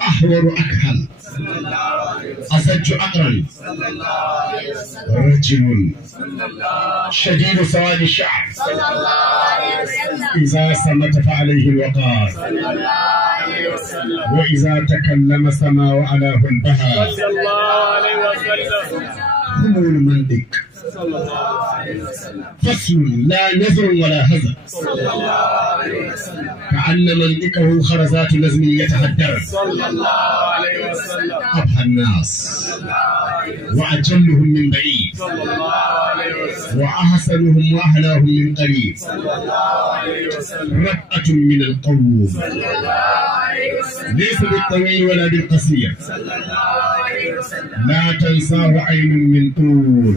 أحور أكهل أسج أقرن رجل شديد سواد الشعر إذا سمت فعليه الوقار وإذا تكلم سما وعلاه البهار هم المنطق فصل لا نذر ولا هزر كأن منطقه خرزات نزم يتهدر أبهى الناس وأجلهم من بعيد وأحسنهم وأحلاهم من قريب رفعة من القوم ليس بالطويل ولا بالقصير لا تنساه عين من طول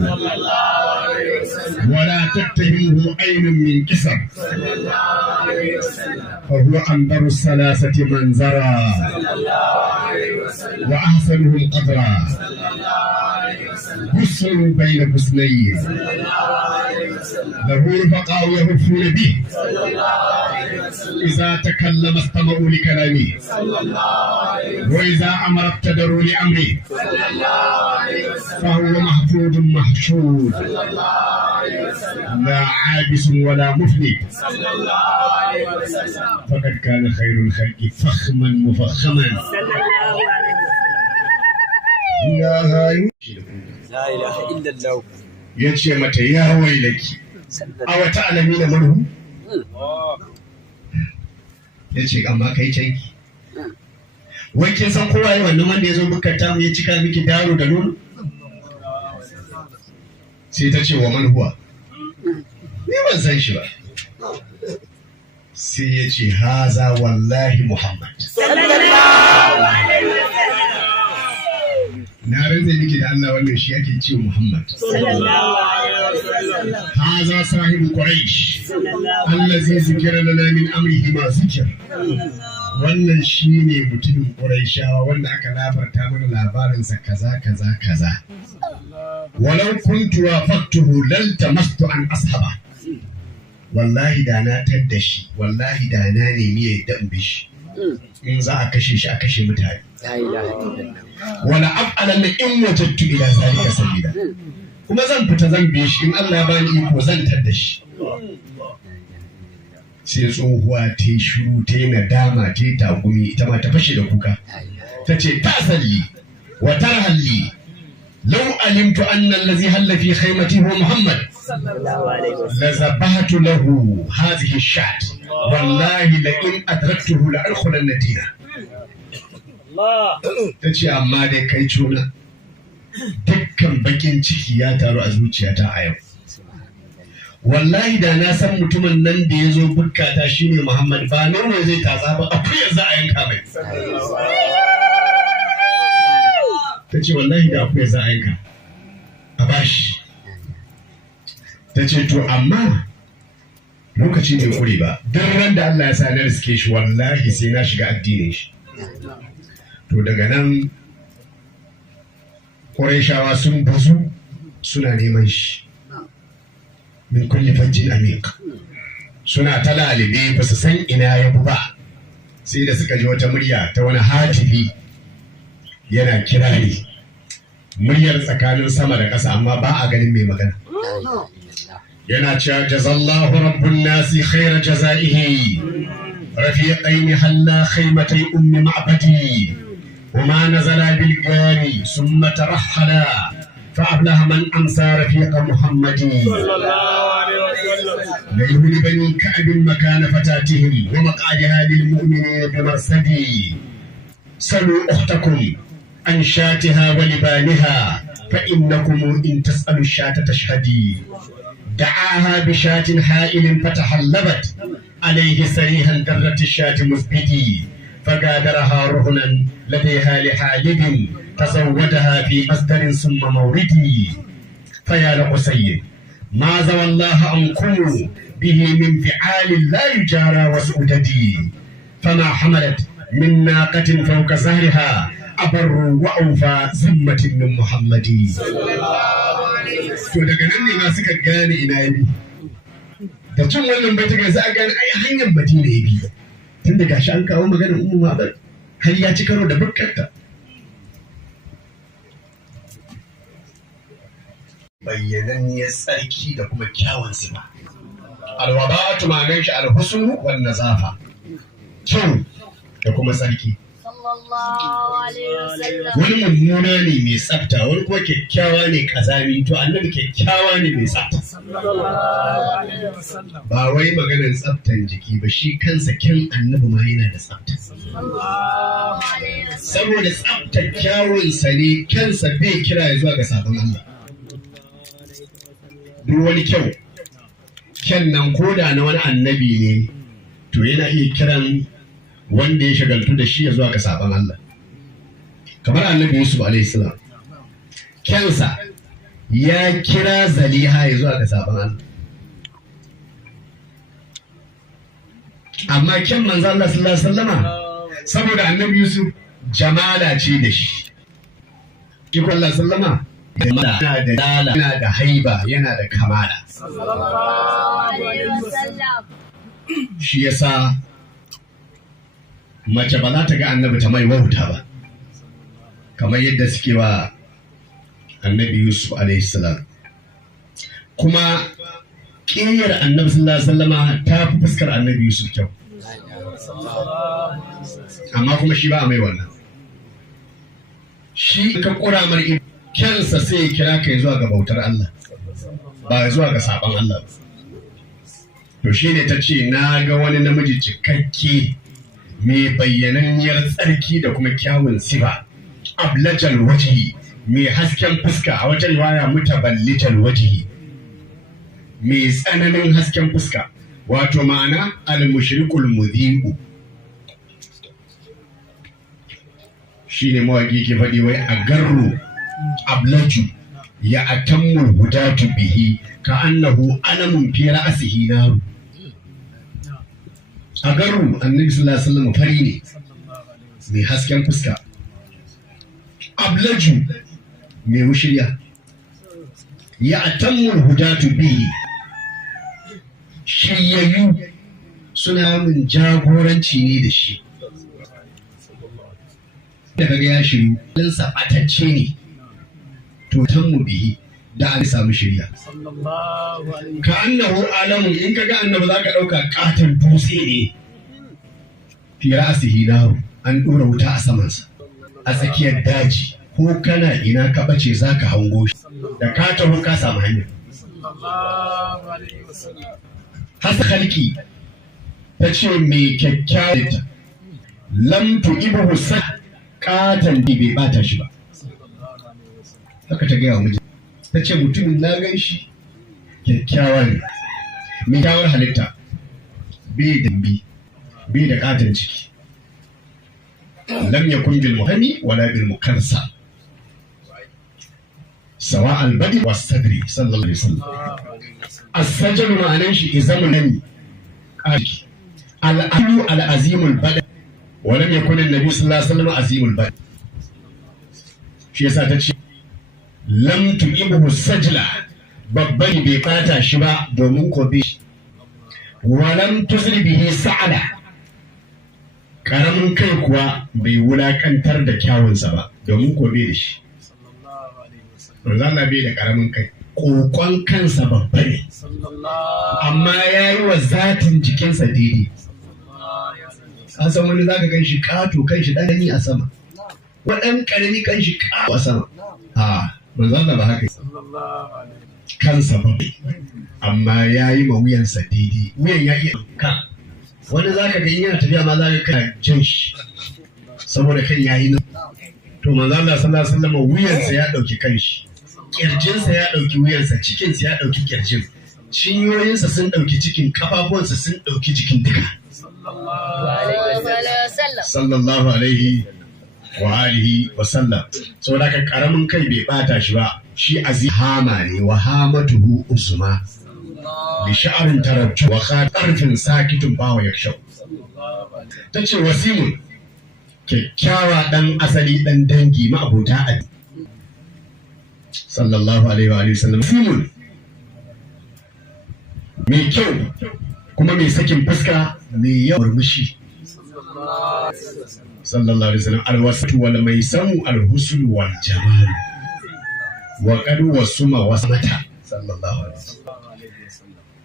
ولا تتهمه عين من كسر فهو أنظر الثلاثة منظرا وأحسنهم قدرا حسن بين حسنين له رفقاء يهفون به إذا تكلم استمعوا لكلامه وإذا أمر ابتدروا لأمره فهو محفوظ محشود لا عابس ولا مفلت فقد كان خير الخلق فخما مفخما لا إله إلا الله yace mata ya wailaki a wata alami na marhu yace amma kai canki wai kin san kowa yi wannan wanda ya zo bukata mu ya cika miki daro da nono sai ta ce wa man huwa ni ban san shi ba sai ya ce haza wallahi Muhammad na rantsa miki da Allah wannan shi ake cewa Muhammad haza sahibu Quraysh allazi zikira lana min amrihi ma zikir wannan shine mutumin Qurayshawa wanda aka labarta mana labarinsa kaza kaza kaza walau kuntu wafaqtuhu lal tamastu an ashaba wallahi da na tadda shi wallahi da na nemi ya dambe shi in za a kashe shi a kashe mutane wala af'alanna in wajadtu ila zalika sabila kuma zan fita zan bi shi in Allah ya bani iko zan tadda shi sai tsohuwa ta yi shiru ta yi nadama ta yi tagumi ita ma ta fashe da kuka ta ce ta salli wa tarhalli law alimtu anna allazi halla fi khaymati huwa Muhammad la zabahtu lahu hadhihi ash-shat wallahi la in adraktuhu la adkhulanna dina ta ce amma dai kai cuna dukkan bakin ciki ya taru a zuciyata a yau wallahi da na san mutumin nan da ya zo bukkata shine Muhammad ba nono zai tatsa ba akuyar za a yanka mai ta ce wallahi da akuyar za a yanka a bashi ta ce to amma lokaci bai kure ba don ran da Allah ya sa na riske shi wallahi sai na shiga addinin shi to daga nan Qurayshawa sun bazu suna neman shi min kulli fajjin amiq suna ta lalibe ba su san ina ya ba sai da suka ji wata murya ta wani hatifi yana kirari muryar tsakanin sama da ƙasa amma ba a ganin mai magana yana cewa jazallahu rabbun nasi khaira jazaihi rafiqaini halla khaymatay ummi ma'badi وما نزل بالجاري ثم ترحلا فأبلغ من أمسى رفيق محمد ليهن بني كعب مكان فتاتهم ومقعدها للمؤمنين بمرصدي سلوا أختكم عن شاتها ولبانها فإنكم إن تسألوا الشاة تشهدي دعاها بشاة حائل فتحلبت عليه سريها درت الشاة مثبتي فغادرها رهنا لديها لحالب تزودها في مصدر ثم موردي فيا لقسي ما زوى الله عنكم به من فعال لا يجارى وسؤددي فما حملت من ناقة فوق زهرها أبر وأوفى ذمة من محمد to daga nan ne ma suka gane ina yabi da cin wannan bata ga za a gane ai hanyar Madina yabi tun da gashi an kawo maganar ummu Ma'bad har ya ci karo da bukkanta. Bayyananniyar tsarki da kuma kyawun sifa. Alwada'atu ma'anar shi alhusnu wan nazafa. Kyau da kuma tsarki. Wani mummuna ne mai tsafta, wani kuma kyakkyawa ne kazami, to annabi kyakkyawa ne mai tsafta. Ba wai maganar tsaftan jiki ba, shi kansa kyan annabi ma yana da tsafta. Saboda tsaftar kyawunsa ne kyansa bai kira ya zuwa ga sabon Allah. Duk wani kyau, kyan nan koda na wani annabi ne, to yana iya kiran wanda ya shagaltu da shi ya zuwa ga sabon Allah. Kamar annabi Yusuf alaihissalam, kyansa ya kira Zaliha ya zuwa ga sabon Allah. Amma kyan manzo Allah sallallahu alaihi wasallama, saboda annabi Yusuf jamala ce da shi. Shi ko Allah sallama yana da dala, yana da haiba, yana da kamala. Shi yasa mace ba za ta ga annabi ta mai wauta ba, kamar yadda suke wa annabi Yusuf alaihissalam. Kuma ƙiyar annabi sallallahu alaihi wasallama ta fi fuskar annabi Yusuf kyau, amma kuma shi ba a mai wannan. Shi ka ƙura mar kyansa sai ya kira ka zuwa ga bautar Allah, ba zuwa ga sabon Allah ba. To shi ne ta ce, na ga wani namiji cikakke mai bayyananniyar tsarki da kuma kyawun sifa, ablajal wajihi, mai hasken fuska, a wata riwaya mutaballital wajihi, mai tsananin hasken fuska, wato ma'ana al-mushrikul mudhi'u. Shi ne mawaƙi ke faɗi wai a garru ablaju ya atammul hudatu bihi ka annahu alamun fi ra'sihi naru. A garru annabi sallallahu alaihi wasallam fari ne mai hasken fuska, ablaju mai wushirya, ya atammul hudatu bihi shiryayyu suna min jagoranci ne da shi. Da kaga ya shiryu ɗinsa ɓatacce ne, to tammu bihi da an samu shirya. Ka annahu alamun, in kaga annabi za ka ɗauka ƙaton dutse ne, fi ra'asihi naru, an ɗora wuta a samansa a tsakiyar daji, ko kana ina ka ɓace za ka hango shi, da ka taho ka samu hanya. Hasa halki ta ce mai kyakkyawar lamtu ibu sa ƙaton bai bata shi ba. Haka ta gaya wa miji, ta ce mutumin na gan shi kyakkyawa ne, mai kyawar halitta, bai dambi, bai da ƙaton ciki. Lam yakun bil muhani wala bil mukarsa, sawa albadi wa sadri sallallahu alaihi wasallam. As-sajal ma'anan shi izamu nani qaki al-alu al-azimul bada, wa lam yakun an-nabi sallallahu alaihi wasallam azimul bada. Shi yasa ta ce lam tu'ibuhu sajla, babban bai bata shi ba domin ko bi, wa lam tuzri bihi sa'ada, karamin kai kuwa bai wulakantar da kyawunsa ba domin ko bai da shi. Manzala bai da karamin kai, kokon kansa babba ne, amma ya yi wa zatin jikinsa daidai. An san wani zaka gan shi kato, kan shi ɗanyi a sama, waɗan ƙarami kan shi kato a sama. Manzala ba haka, kansa babba amma ya yi ma wuyansa daidai, wuyan ya iya kan. Wani zaka ga yana tafiya ma zaka kana jin shi saboda kan yayi nan. To manzo Allah sallallahu alaihi wasallam wuyansa ya dauki kanshi, kirjinsa ya dauki wuyansa, cikinsa ya dauki kirjin, cinyoyinsa sun dauki cikin, kafafuwansa sun dauki jikin duka. Sallallahu alaihi wa alihi wa sallam. Saboda ka karamin kai bai bata shi ba, shi azihama ne, wa hamatuhu usma bi sha'arin tarabtu wa khatarfin sakitun bawa yakshau. Tace wasimun, kyakkyawa dan asali dan dangi ma'abota a sallallahu alaihi wa sallam. Wasimun mai kyau kuma mai sakin fuska, mai yawan murmushi sallallahu alaihi wasallam alwasatu wal maisamu alhusn wal jamal wa qad wasuma wasmata sallallahu alaihi wasallam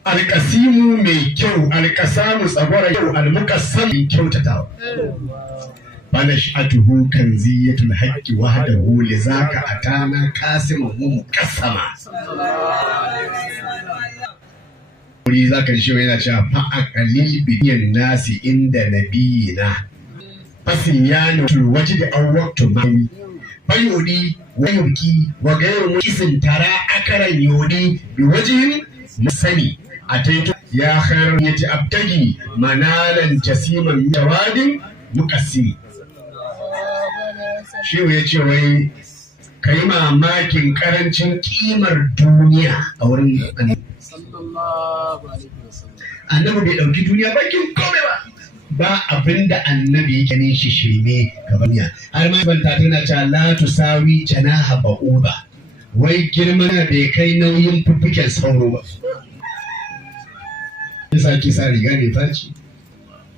alqasimu mai kyau alqasamu tsagwara kyau almuqassam kyautatawa banashatuhu kanziyatul haqqi wahdahu lizaka atana qasimu muqassama wuri zaka shi yana cewa fa aqalil biyan nasi inda nabiyina fasiyanu tulwati da awwaqtu mami fayudi wa yubki wa ghayru mukisin tara akaran yudi bi wajhin musani ataitu ya khairan yati abtagi manalan jasiman jawadin muqassimi shi ya ce wai ka yi mamakin karancin kimar duniya a wurin annabi bai ɗauki duniya bakin kome ba abinda annabi yake ganin shi shirme kabaniya har ma banta tana cewa la tusawi janaha ba'uba wai girman bai kai nauyin fuffuken sauro ba yasa ki sa riga mai faci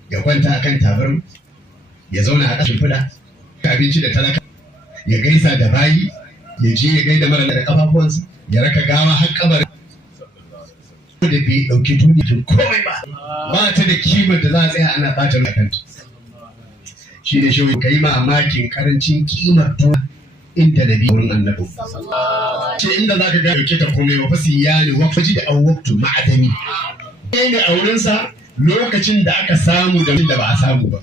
ya kwanta akan tabarma ya zauna a ƙashin fuda abinci da talaka ya gaisa da bayi ya je ya gaida mara da kafafuwansa ya raka gawa har kabarin da bai dauki duniya tun komai ba ta da kimar da za a tsaya ana bata kanta shi ne shi kai mamakin karancin kimar duniya inda da wurin annabi ce inda zaka ga dauke ta komai ba fasi ya ne wafaji da awwaktu ma'adami ne a wurinsa lokacin da aka samu da ba a samu ba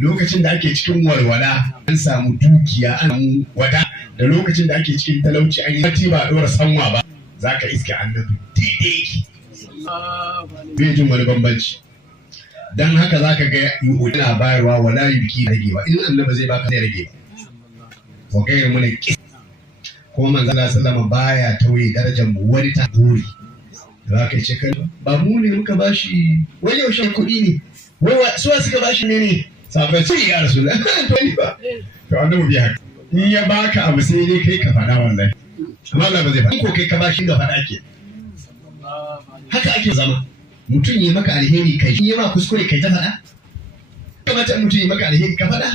lokacin da ake cikin walwala an samu dukiya an samu wada da lokacin da ake cikin talauci an yi mati ba a ɗora sanwa ba za ka iske annabi daidai bai jin wani bambanci don haka za ka ga yana bayarwa wala yuki ragewa in annabi zai baka zai rage ba wa gairar mana ƙi ko manzala sallama baya tauye darajar mu wani ta buri da za ka ce kai ba mu ne muka bashi wani yaushe kuɗi ne wai suwa suka bashi ne sabai ce ya rasu da to ni ba to annabi bai haka in ya baka abu sai dai kai ka faɗa wallahi amma Allah ba zai faɗa ko kai ka bashi ga faɗa ke haka ake zama mutum yi maka alheri kai in ya ma kuskure kai ta faɗa kamata mutum yi maka alheri ka faɗa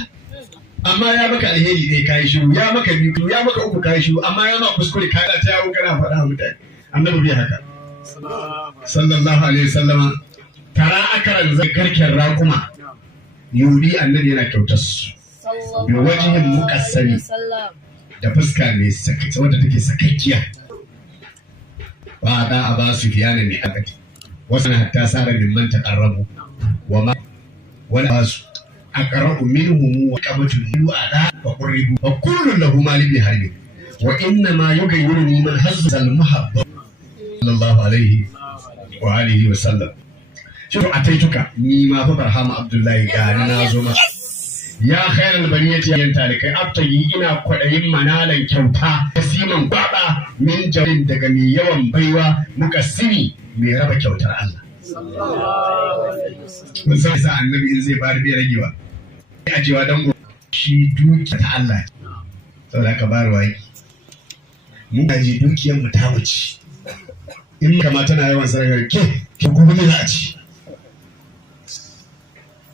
amma ya maka alheri dai kai shiru ya maka biyu ya maka uku kai shiru amma ya ma kuskure kai ta yawo kana faɗa mutane annabi bai haka sallallahu alaihi wasallama tara akaran zai garken raƙuma yuri annabi yana kyautar su bi wajihin muqassami da fuska mai sakacce wanda take sakakkiya ba da aba su fiyana ne akati wasu hatta sara min man taqarrabu wa ma wala basu aqrabu minhum wa qabatu ada wa qurribu wa kullu lahu malib harbi wa inna ma yughayyiruni man hazza al muhabba sallallahu alaihi wa alihi wa sallam shi a taituka ni ma fa barhama abdullahi gani na zo maka ya khairal bariyati yan talikai abtayi ina kwadayin manalan kyauta siman gwaba min jarin daga mai yawan baiwa mukassimi mai raba kyautar Allah kun san sa annabi in zai bada bai ragewa sai ajewa dan shi dukiya ta Allah saboda ka barwa yi mu ji dukiyar mu ta wuce in kama tana yawan sarrafa ke gobe ne za a ci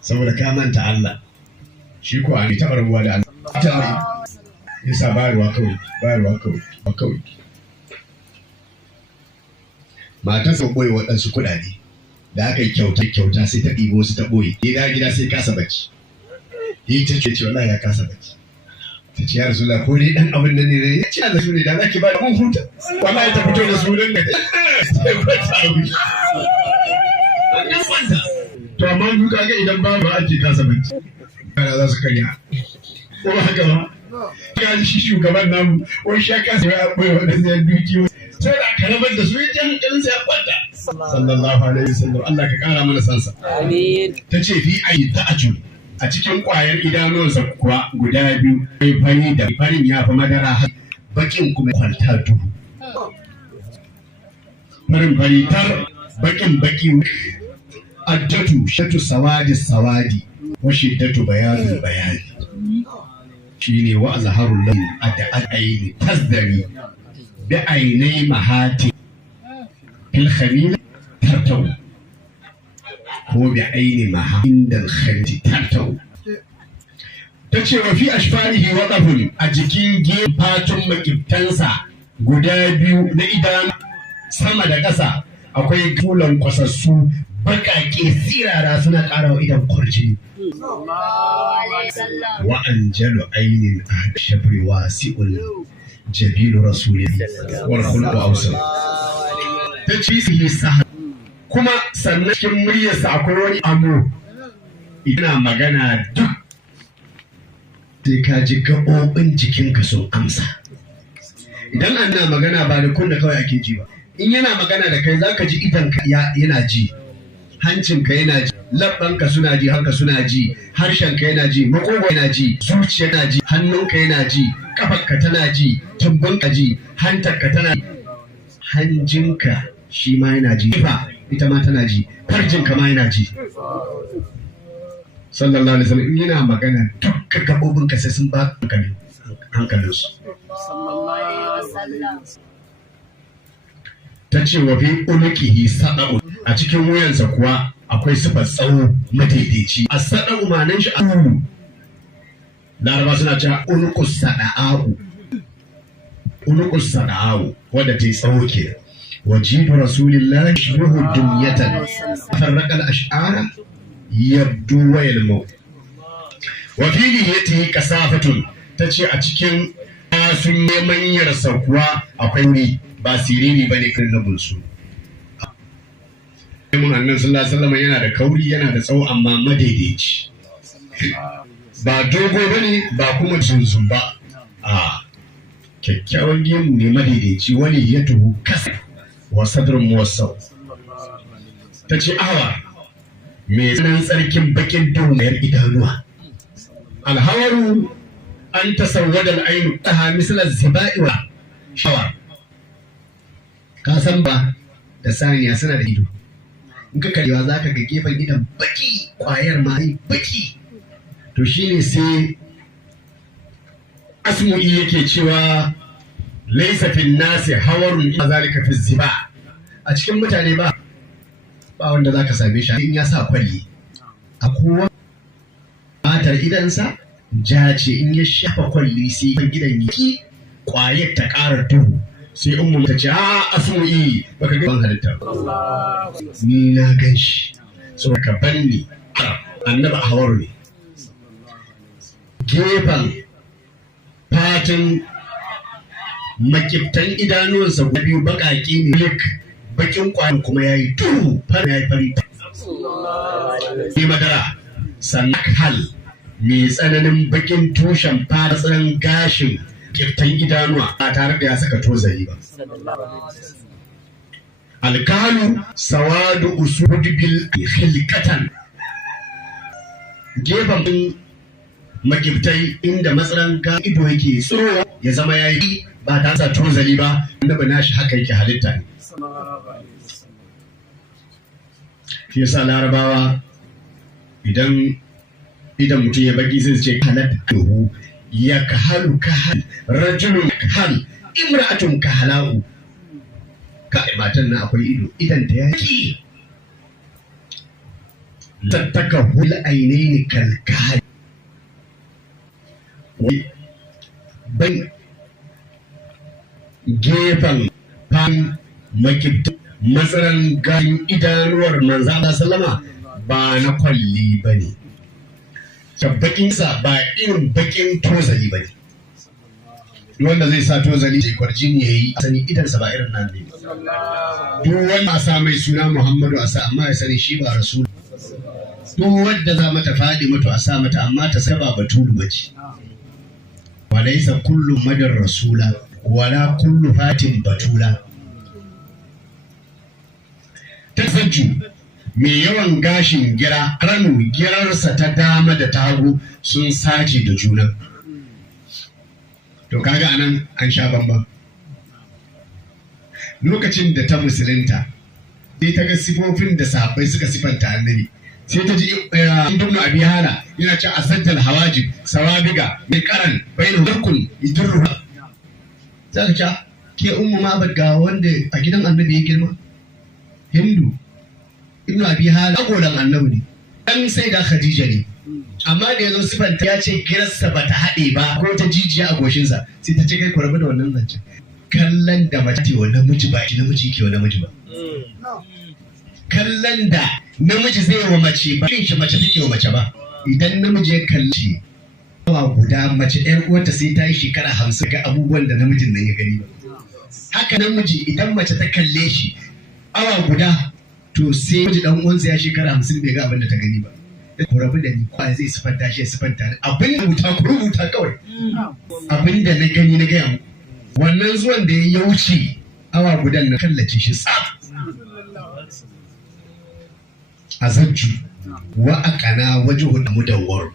saboda ka manta Allah shi ko an taɓa rabuwa da Allah ta mai yasa bayarwa kawai matar sa boye waɗansu kuɗaɗe da aka yi kyauta sai ta ɗibo su ta boye gida sai kasa bacci yi ta ce wallahi ya kasa bacci ta ce ya rasulullah ko dai dan abin nan ne ya ce Allah shi ne da zaki ba da mun huta wallahi ta fito da sunan da sai kwata abu to amma duka ga idan babu ake kasa bacci kana za su karya ko ba haka ba ka ji shi shugaban namu wani sha kasa ya ɓoye waɗanda ya duki sai da aka rabar da su ya ji hankalinsa ya kwanta sallallahu alaihi wasallam Allah ka kara mana sansa amin ta ce fi ayi ta'ajul a cikin ƙwayar idanuwansa kuwa guda biyu mai fari da farin ya fi madara bakin kuma kwalta duhu farin fari tar bakin baki addatu shatu sawadi wa shiddatu bayani shine wa azharul lam ad'aini tazdari bi ainai mahati fil khamil tartaw ko bi aini mahatin dal khamil tartaw ta ce wa fi ashfarihi waqafun a jikin gefatun makibtansa guda biyu na idan sama da ƙasa akwai tulan kwasassu baƙaƙe sirara suna ƙara wa idan kwarjini wa anjalu ainin a shabri wasi'ul jabilu rasulillahi wal khulqu awsal ta ce su sahab kuma sannan cikin muryarsa akwai wani amo ina magana duk sai ka ji gaɓoɓin jikinka sun amsa idan ana magana ba da kunna kawai ake ji ba in yana magana da kai zaka ji idanka yana ji hancinka yana ji labbanka suna ji hanka suna ji harshenka yana ji makogo yana ji zuciya yana ji hannunka yana ji kafarka tana ji tumbinka ji hantarka tana ji hanjinka shi ma yana ji ita ma tana ji farjinka ma yana ji sallallahu alaihi wasallam in yana magana dukkan gabobinka sai sun ba hankalinsu ta ce wa fi unuqihi sada'u a cikin wuyansa kuwa akwai sifar tsawo madaidaici a sada'u manan shi abu laraba suna cewa unuqus sada'u wadda ta yi tsawo ke wajidu rasulillahi shiruhu dunyatan farraqal ash'ara yabdu wa yalmu wa fi lihiyatihi kasafatun tace a cikin sun neman yarsa kuwa akwai wuri ba siriri bane kan nabun su mun annabi sallallahu alaihi wasallam yana da kauri yana da tsawo amma madaidaici ba dogo bane ba kuma zunzun ba a kyakkyawan gemu ne madaidaici wani ya tuhu kasa wa sadrun muwassau tace awa mai tsanan tsarkin bakin duniyar idanuwa alhawaru an tasawwada al'ainu taha misal zibai wa shawar ka san ba da saniya suna da ido in ka karewa zaka ga gefen idan baki kwayar ma baki to shine sai asmu'i yake cewa laysa fil nasi hawarun zalika fi ziba a cikin mutane ba wanda za ka same shi in ya sa kwalli a kowa matar idansa ja ce in ya shafa kwalli sai kan gidan yaki kwayar ta ƙara duhu sai ummu ta ce a asmu'i baka ga ban halitta ni na gan shi so ka banni annabi hawar ne gefen fatin makiftan idanuwansa guda biyu baƙaƙe ne bakin kwan kuma ya yi duhu fara ya yi fari ne madara sannan hal mai tsananin bakin tushen fara tsanan gashin kiftan idanuwa ba tare da ya saka tozali ba alkalu sawadu usud bil khilqatan gefen makiftai inda matsaran ga ido yake tsiro ya zama yayi ba ta sa tozali ba annabi nashi haka yake halitta ne shi yasa larabawa idan mutum ya baki sai ce halatuhu ya kahalu kahal rajulun kahal imra'atun kahalahu kai matan nan akwai ido idan ta yaki tattaka hul ainaini kal kahal bai gefen fan makibta matsaran gayin idanuwar manzana sallama ba na kwalli ba ne tabbakinsa ba irin bakin tozali ba ne wanda zai sa tozali sai kwarjin ya yi sani idansa ba irin nan ne duk wanda a sa mai suna muhammadu a sa amma ya sani shi ba rasul duk wanda za mata faɗi mutu a sa mata amma ta saba batulu bace walaisa kullum madar rasula wala kullu fatin batula tasajju mai yawan gashin gira ranu girarsa ta dama da tagu sun saje da juna to kaga anan an sha bambam lokacin da ta musulunta sai ta ga sifofin da sahabbai suka sifanta annabi sai ta ji ibnu abi hala yana ce asaddal hawajib sawabiga min qaran bayin hukun idurru sai ta ke ummu ma ga wanda a gidan annabi ya girma hindu ibnu abi hala agolan annabi ne dan sai da khadija ne amma da yazo sifanta ya ce girarsa bata haɗe ba ko ta jijiya a goshinsa sai ta ce kai ku rabu da wannan zancen. Kallon da mace wa namiji ba shi namiji ke wa namiji ba. Kallon da namiji zai wa mace ba shi mace take wa mace ba. Idan namiji ya kalli awa guda mace ƴar uwarta sai ta yi shekara 50 ga abubuwan da namijin nan ya gani ba. Haka namiji idan mace ta kalle shi awa guda to sai miji dan uwansa ya shekara 50 bai ga abin da ta gani ba. Ku rabu da ni kwa zai sifanta shi ya sifanta ni abin da rubuta ku rubuta kawai. Abin da na gani na gaya muku. Wannan zuwan da ya wuce awa gudan na kallace shi tsaf. Azabju wa aqana wajhu mudawwar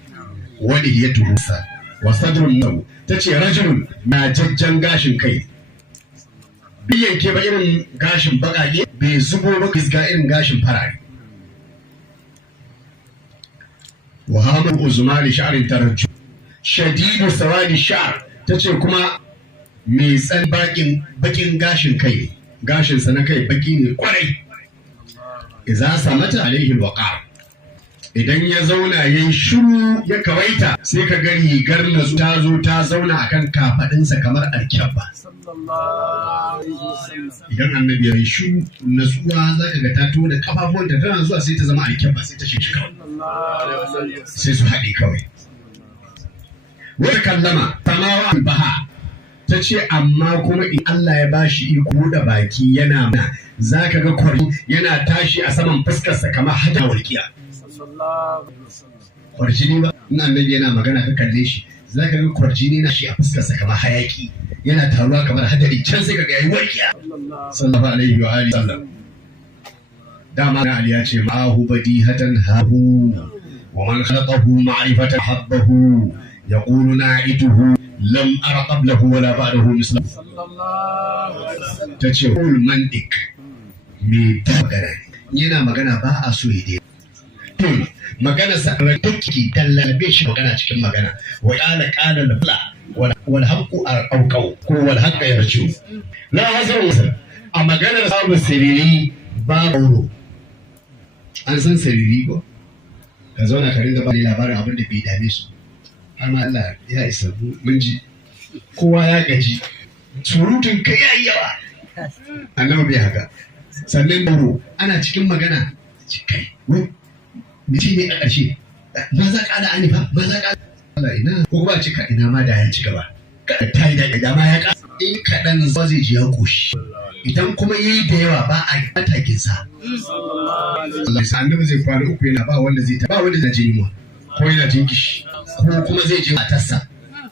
wani ya tuhusa wa sadrun nau tace rajulun na jajjan gashin kai biyan ke ba irin gashin bakage bai zubo ba kisga irin gashin farare wa hamu uzmani sha'rin tarajju shadidu sawadi sha'r tace kuma mai tsan bakin gashin kai gashin sa na kai baki ne kwarai idza samata alaihi alwaqar idan ya zauna yayin shiru ya kawaita sai ka ga rigar nazu ta zo ta zauna akan kafadinsa kamar alkyabba. Idan annabi ya yi shiru natsuwa za ka ga ta to da kafafuwan da tana zuwa sai ta zama alkyabba sai ta shi kawai sai su haɗe kawai. Wata kallama samawa baha ta ce amma kuma in Allah ya bashi iko da baki yana za ka ga kwari yana tashi a saman fuskarsa kamar hada walƙiya. Kwarjini ba in annabi yana magana ka kalle shi za ka ga kwarjini na shi a fuskarsa kamar hayaki yana taruwa kamar hadari can sai ka ga yayi walƙiya sallallahu alaihi wa alihi sallam. Dama na Ali ya ce ma'ahu badihatan hahu wa man khalaqahu ma'rifatan habbahu yaqulu na'ituhu lam ara qablahu wala ba'dahu misla. Ta ce ul mandik me ta magana yana magana ba a so ya magana sa rantakki dallabe shi magana cikin magana wa qala labla wal haqqu arqau ko wal haqqa yarju la hazru a maganar sabu siriri ba wuro an san siriri ko ka zauna ka ringa ba labarin abin da bai dame su har ma Allah ya isa mun ji kowa ya gaji surutun kai yayi yawa annabi bai haka sannan wuro ana cikin magana kai mutum ne a ƙarshe ma za ka da anifa ma za ka da ina ko ba cika ina ma da ya ci gaba ta yi da ma ya ƙasa in kaɗan zuwa zai ji ya ƙoshi idan kuma yi da yawa ba a matakin sa Allah sa annabi zai kwana 3 yana ba wanda zai ba wanda zai ji yunwa ko yana jin kishi ko kuma zai je matarsa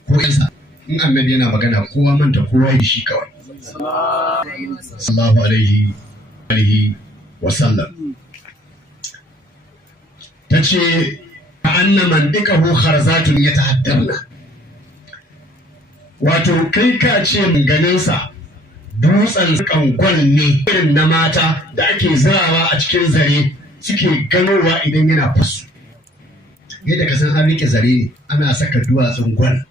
ko yansa in annabi yana magana kowa manta kowa yi shi kawai sallallahu alaihi wa sallam. Ta ce anna man dikahu kharzatun yatahaddarna wato kai ka ce ganinsa dutsen kangwal ne irin na mata da ake zirawa a cikin zare suke ganowa idan yana fasu yadda ka san an rike zare ne ana saka duwatsun gwal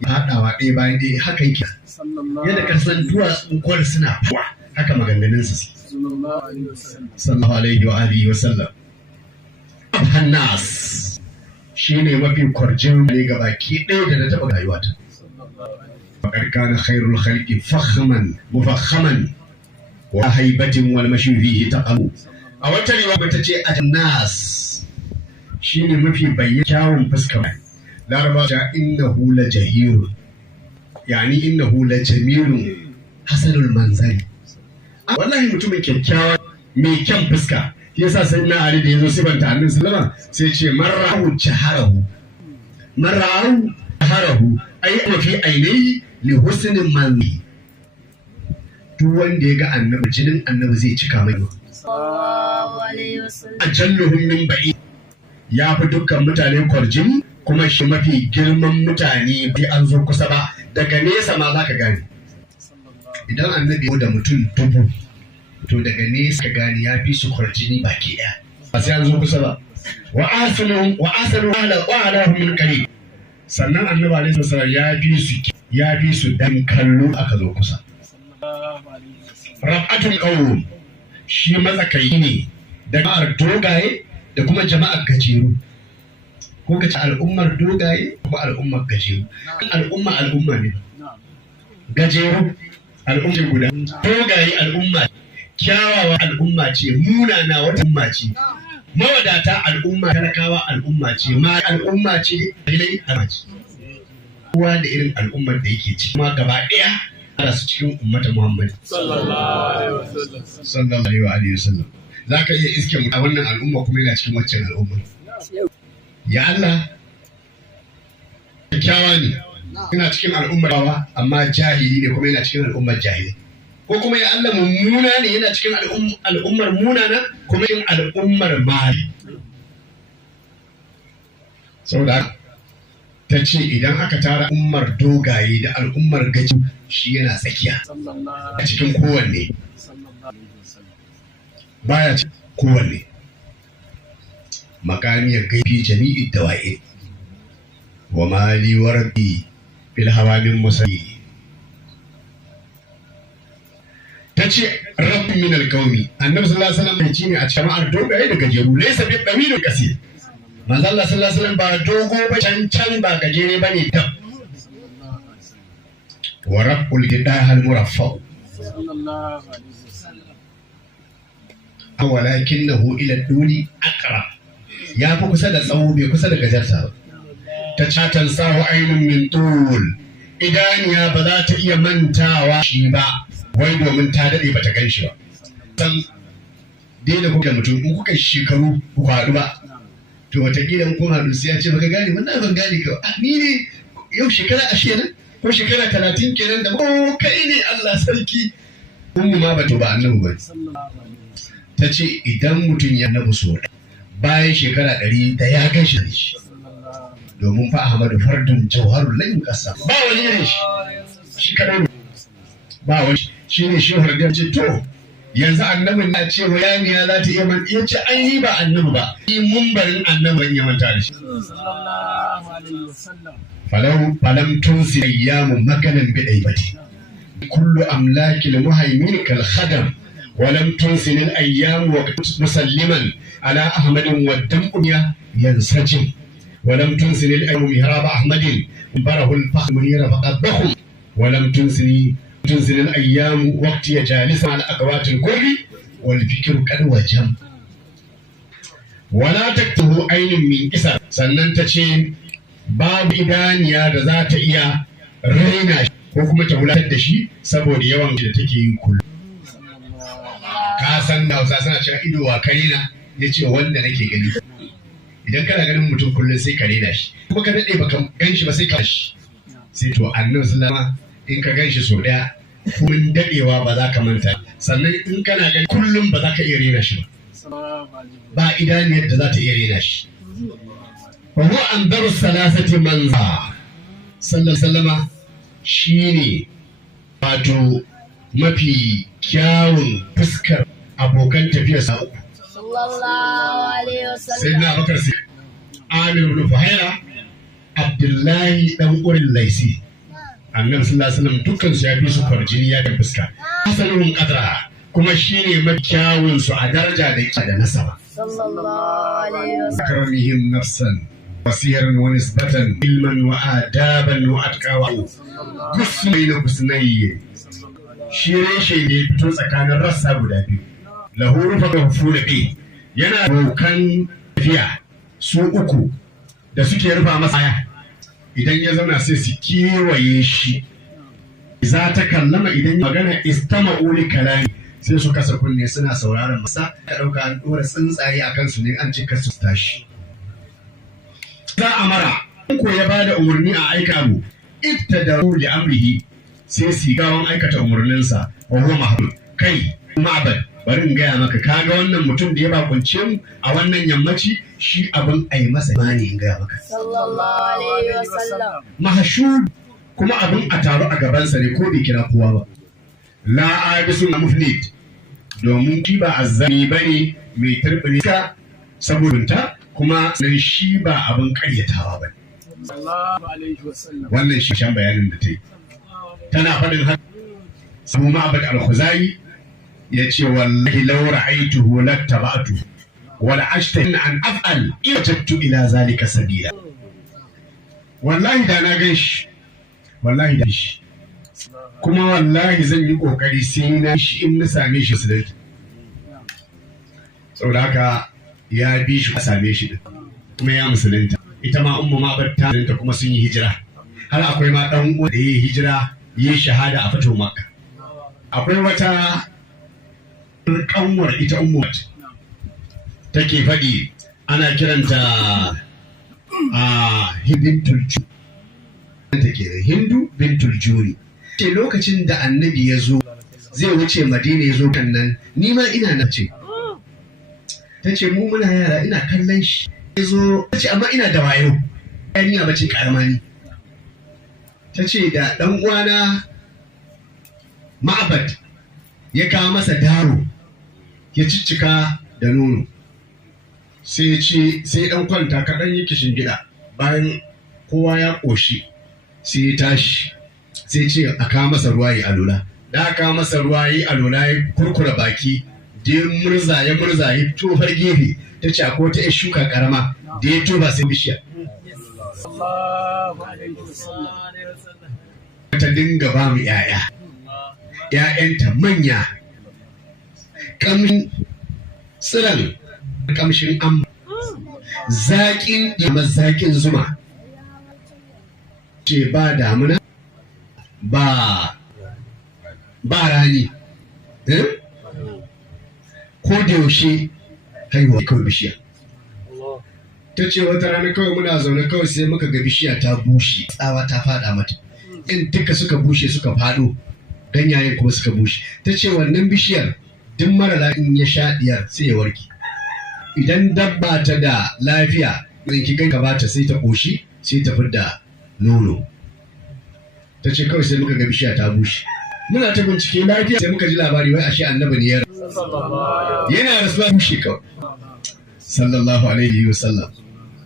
ya haɗawa ɗaya bayan ɗaya haka yake yadda ka san duwatsun gwal suna fuwa haka maganganunsa sallallahu alaihi wa alihi wa sallam. Hannas shi ne mafi kwarjin ne ga baki ɗaya da na taɓa rayuwata. Faƙar kana khairul khalqi fakhman mufakhaman wa haibatin wal mashi fihi taqalu. A wata riwaya ta ce Hannas shi ne mafi bayyana kyawun fuska. Laraba ta innahu la jahirun yani innahu la jamilun hasanul manzari. Wallahi mutumin kyakkyawa mai kyan fuska. Yasa sai na Ali da yazo sibanta annabi sallama sai ce marrahu jaharahu ai mafi ainihi li husnin manzi duk wanda ya ga annabi jinin annabi zai cika mai ajalluhum min ba'i ya fi dukkan mutane kwarjini kuma shi mafi girman mutane bai an zo kusa ba daga nesa ma zaka gane idan annabi ya da mutum 1000 to daga nesa ka gani ya fi su kwarjini baki ɗaya ba sai an zo kusa ba wa asanu ala min qarib sannan annabi alaihi wasallam ya fi su dan kallo aka zo kusa raf'atul qawm shi matsakai ne da jama'ar dogaye da kuma jama'ar gajeru ko ka ce al'ummar dogaye ko al'ummar gajeru. Al'umma ne, gajeru al'umma guda, dogaye al'umma, kyawawa al'umma ce, munana wata al'umma ce, mawadata al'umma, talakawa al'umma ce, ma al'umma ce, dalilai al'umma ce. Kowa da irin al'ummar da yake ci, kuma gaba ɗaya ana su cikin ummata Muhammad sallallahu alaihi wasallam. Za ka iya iske mu a wannan al'umma kuma yana cikin waccan al'umma. Ya Allah, kyakkyawa ne, yana cikin al'ummar bawa amma jahili ne kuma yana cikin al'ummar jahili. Ko kuma ya Allah mummuna ne yana cikin al'ummar munana kuma cikin al'ummar mali. Saboda ta ce idan aka tara al'ummar dogaye da al'ummar gaji shi yana tsakiya a cikin kowanne, baya cikin kowanne. Makamiyar gaifi jami'in dawa'i wa mali warbi fil hawamin musayi. Ta ce rabbin min alqawmi, annabi sallallahu alaihi wasallam ce ne a jama'ar dogaye da gajeru, laysa bi dawilin kasir. Manzo Allah sallallahu alaihi wasallam ba dogo ba, can ba gajere bane dab. Wa rabbul gidah al muraffaq sallallahu alaihi wasallam walakinahu ila duni aqrab, ya fi kusa da tsawo bai kusa da gajarta ba. Ta catan sahu ainun min tul, idaniya ba za ta iya mantawa shi ba, wai domin ta dade bata gan shi ba. San dai da kuka mutum in kuka shekaru ku haɗu ba, to wataƙila in kun haɗu sai ya ce baka gane, wannan ban gane ka ba, ni ne yau shekara 20 ko shekara 30 kenan da ko kai ne Allah sarki. Ummu ma ba to ba annabi ba. Ta ce idan mutum ya annabi so bayan shekara 100 da ya gan shi domin fa Ahmadu fardun jawharul lan yuqassa, ba wani irin shi kadai ba wani, shi ne shehur da ce to yanzu annabin na ce wa yaniya za ta iya man, ya ce an yi ba annabi ba, yi mumbarin annabin ya manta da shi. Falam tunsi ayyamu makanan bidai bati kullu amlakil muhaimin kal khadam ولم تنسن الأيام مسلما على أحمد والدم ينسجم ولم تنسن الأيام مهراب أحمد بره الفخر منير فقد ضخم ولم تنسن الأيام وقت جالسا على أقوات الكل والفكر قد وجم ولا تكتب عين من إسر sannan ta ce babu idaniya da za ta iya raina shi ko kuma ta wulatar da shi saboda yawan da take yi kullum. Ka san da Hausa suna cewa ido wa karena, ya ce wanda nake gani. Idan kana ganin mutum kullum sai ka rena shi, kuma ka daɗe baka gan shi ba sai ka shi. Sai to annabi sallama in ka gan shi sau ɗaya kullum daɗewa ba za ka manta, sannan in kana gani kullum ba za ka iya rena shi ba. Ba idaniyar da za ta iya rena shi. Wa huwa andaru salasati manza sallallahu sallama shine wato mafi kyawun fuskar abokan tafiyar sa uku. Sai na Abubakar sai Amir ibn Fuhaira, Abdullahi dan Urin Laisi. Annabi sallallahu alaihi wasallam dukkan su ya fi su farjini ya fi fuska. Hasanun qadra kuma shine mafi kyawun su a daraja da nasaba. Sallallahu alaihi wasallam. Karamihim nafsan wasiran wa nisbatan ilman wa adaban wa atqawa. Gusmayna gusnayyi. Shi reshe ne fito tsakanin rassa guda biyu. Lahuru fa gafu da bi yana rokan tafiya su uku da suke rufa masa aya. Idan ya zauna sai su kewaye shi. Za ta kallama idan magana istama'u li kalami sai su kasa kunne suna sauraron masa. Ka dauka an dora tsuntsaye a kansu ne an ce kasu tashi. Za a mara ko ya bada umarni a aika mu ittadaru li amrihi sai su gawan aikata umarninsa wa huwa mahmud. Kai ma'bad, bari in gaya maka, kaga wannan mutum da ya bakunce mu a wannan yammaci shi abin ai masa imani. In gaya maka sallallahu alaihi wasallam mahshud, kuma abin a taru a gabansa ne ko bai kira kowa ba. La abisun mufnid, domin shi ba azzani bane mai turbini ka saboda kuma nan shi ba abin karyatawa bane sallallahu alaihi wasallam. Wannan shi shan bayanin da ta yi tana faɗin haka. Abu Ma'bad al-Khuzai ya ce wallahi law ra'aytuhu lattaba'tu wala ashtahin an af'al wajadtu ila zalika sabila. Wallahi da na gan shi, wallahi da shi, kuma wallahi zan yi kokari sai na shi in na same shi musulunci. Saboda haka ya bi shi a same shi din kuma ya musulunta. Ita ma ummu ma batta kuma sun yi hijira. Har akwai ma dan uwa da yayi hijira yi shahada a fito Makka. Akwai wata kanwar ita ummu take faɗi ana kiranta Hindu bintul Juni. Ce lokacin da annabi ya zo zai wuce Madina ya zo kan nan ni ma ina na ce. Ta ce mu muna yara ina kallon shi ya zo, ta ce amma ina da wayo yarinya bace karama ni. Ta ce da ɗan uwana Ma'abad ya kawo masa daro ya ciccika da nono sai ce sai dan kwanta kaɗan yake shingida, bayan kowa ya ƙoshi sai ya tashi sai ce a kawo masa ruwa ya alola. Da aka kawo masa ruwa ya alola ya kurkura baki da ya murza ya tofar gefe. Ta ce akwai wata shuka karama da ya toba sai bishiya ta dinga ba mu ‘ya'yanta manya, ƙamshin tsiran ƙamshin amba, zaƙin yamma zaƙin zuma. Ce ba damuna ba rani, ko da yaushe haihuwa kawai bishiya. Ta ce wata rana kawai muna zaune kawai sai muka ga bishiya ta bushe, tsawa ta fada mata, in duka suka bushe suka fado, ganyayen kuma suka bushe. Ta ce wannan bishiyar duk mara lafiya ya sha diyar sai ya warke. Idan dabba ta da lafiya in ki ganka bata sai ta koshi sai ta fidda nono. Ta ce kawai sai muka ga bishiya ta bushe, muna ta bincike lafiya sai muka ji labari wai ashe annabi ne yana rasuwa bushe kawai sallallahu alaihi wasallam.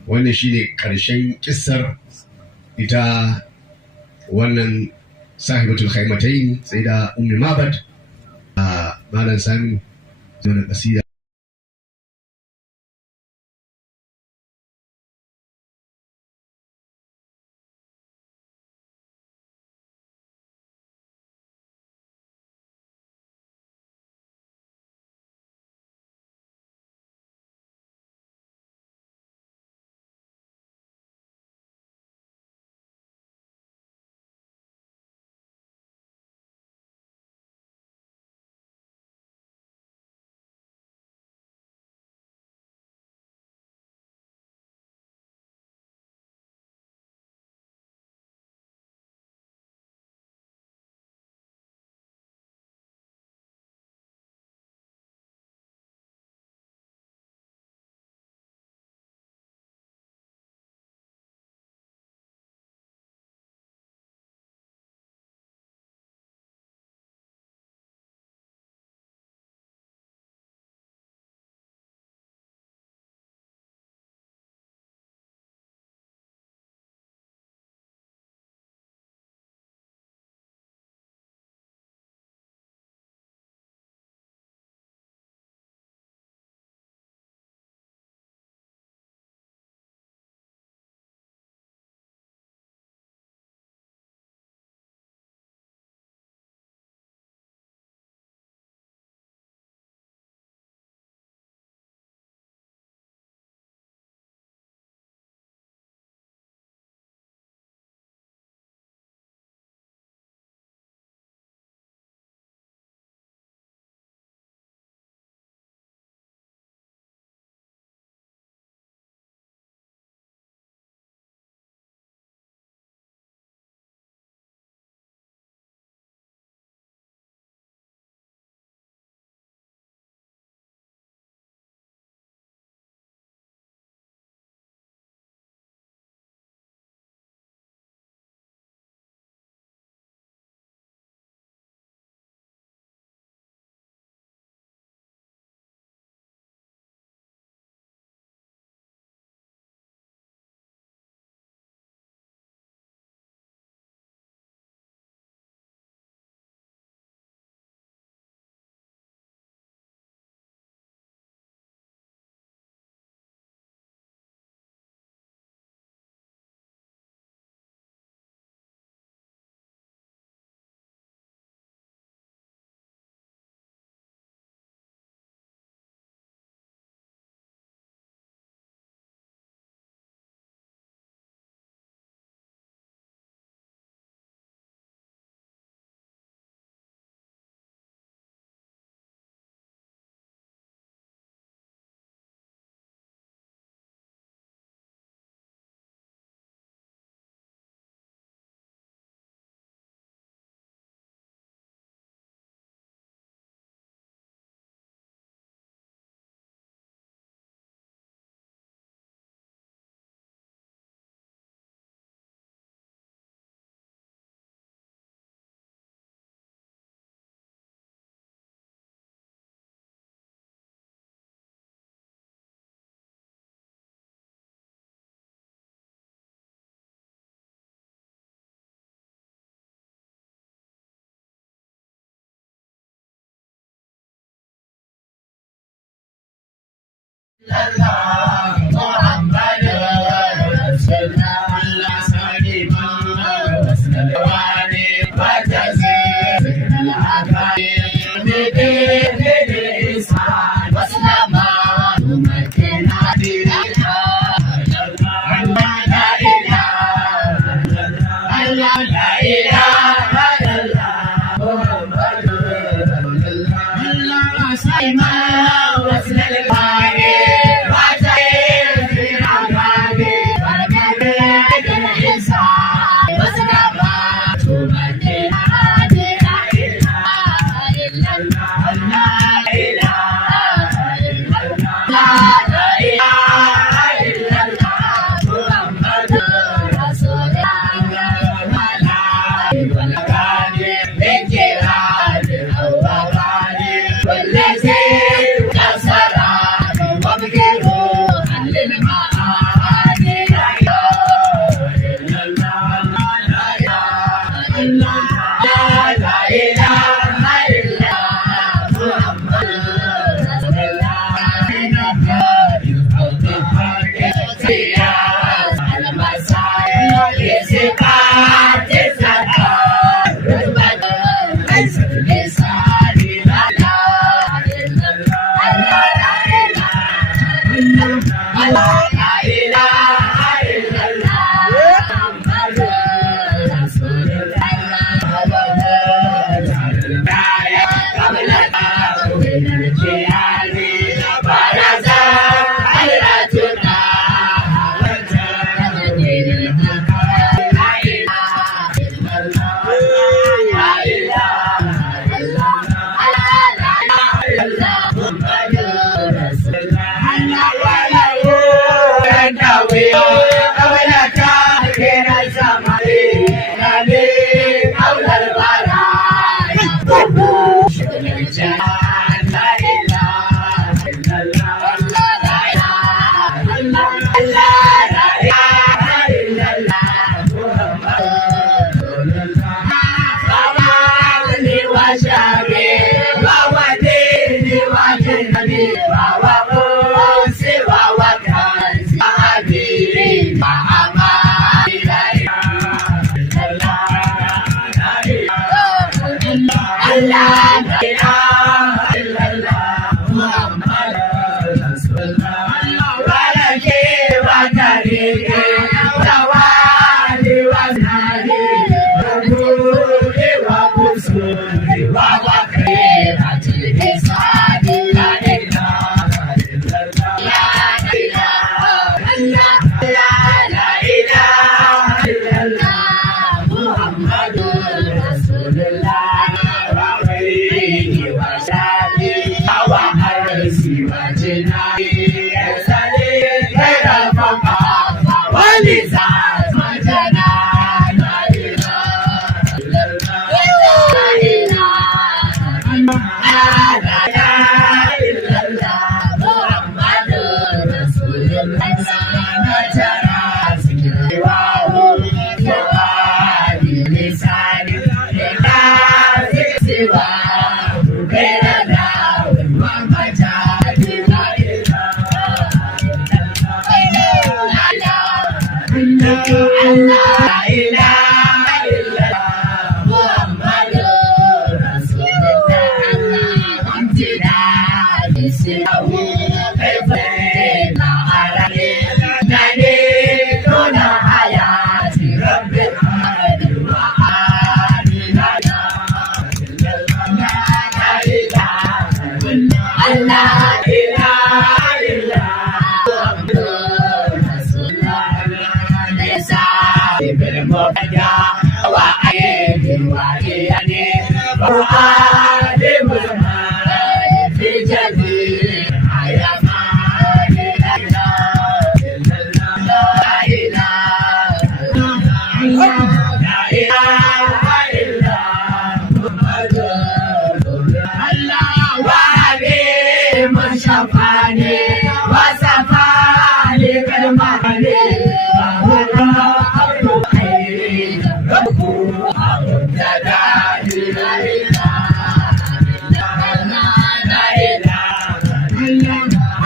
Wannan shine karshen kissar ita wannan sahibatul khaimatain sai da ummi Ma'bad. Malam Sani zo da kasida.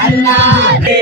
Allah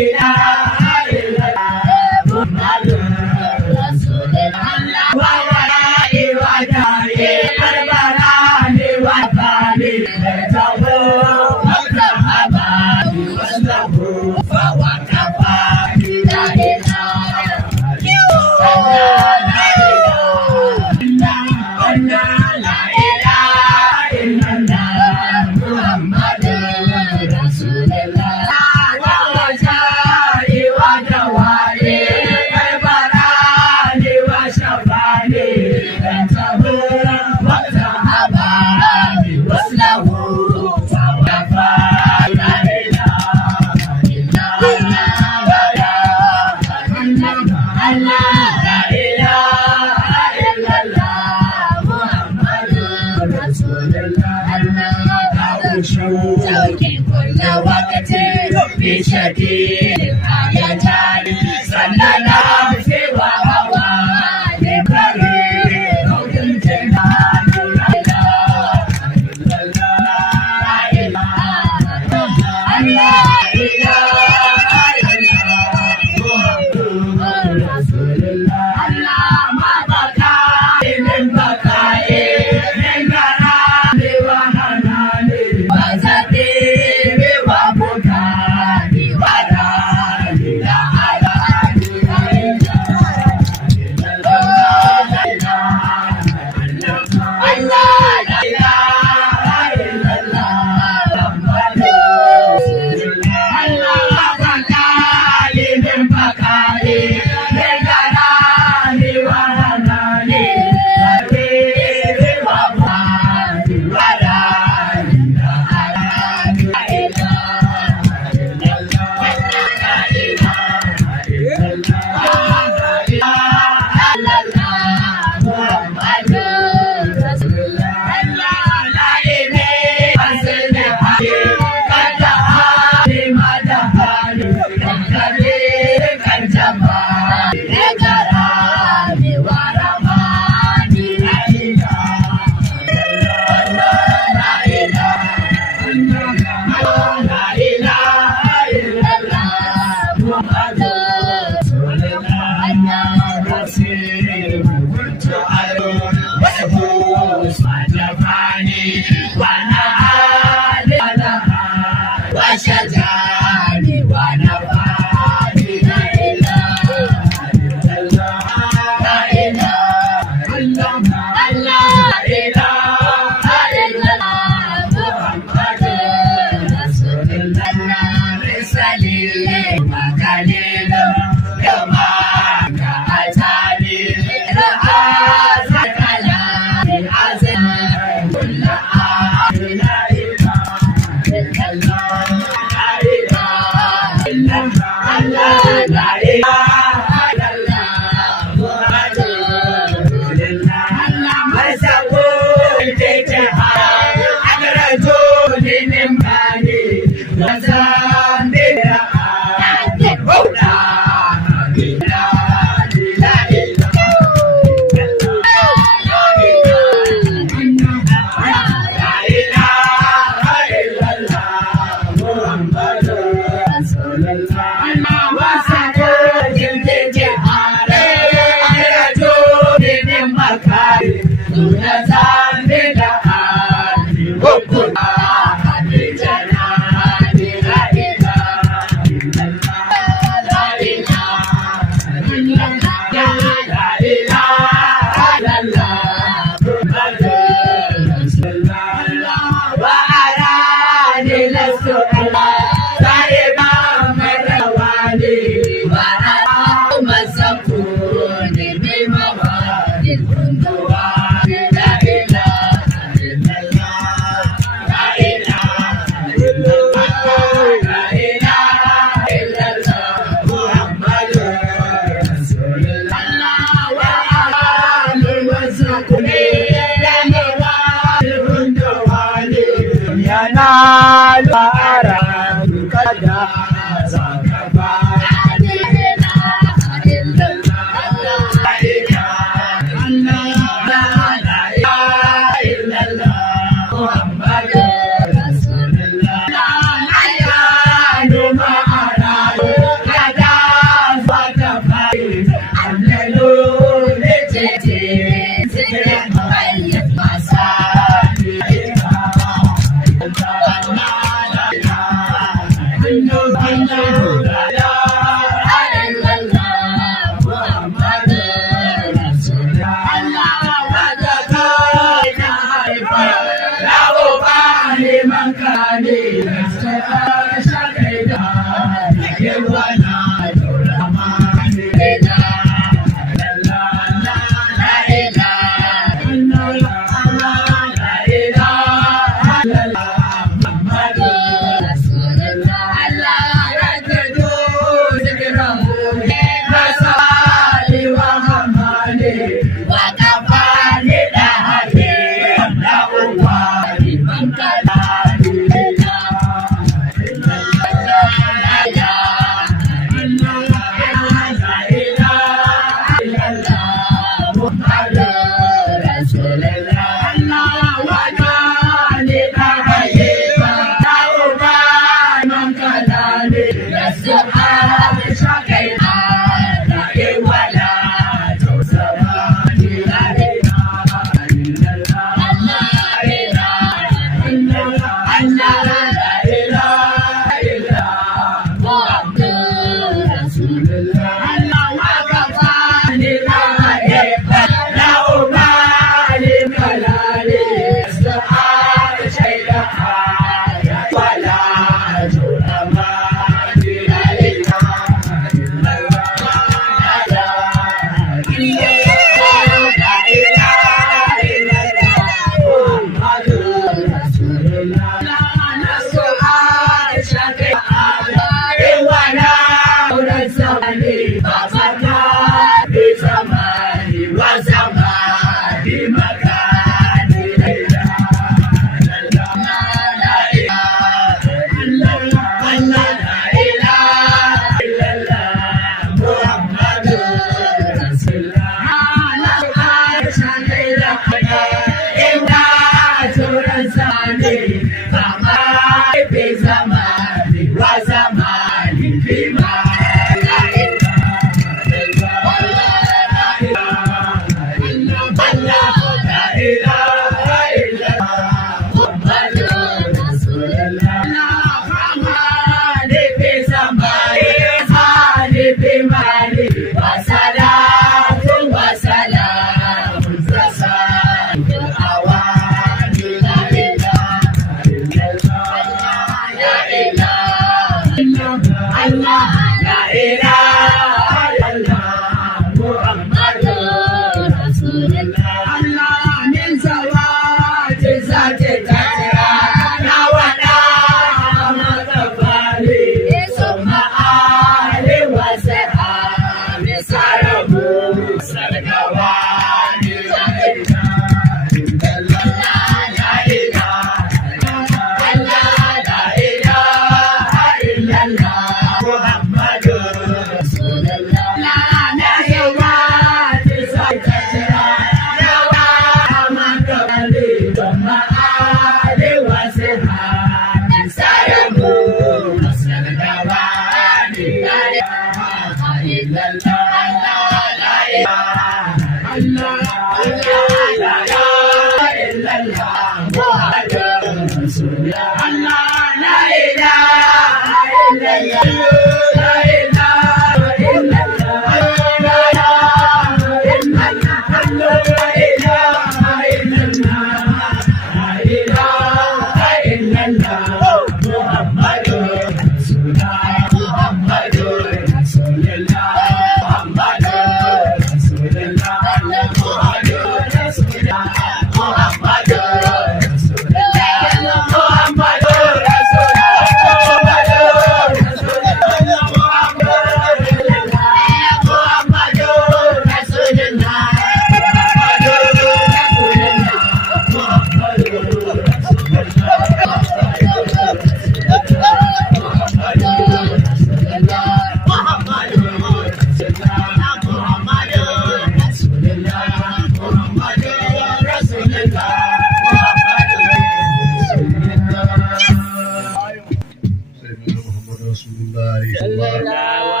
Rasulullah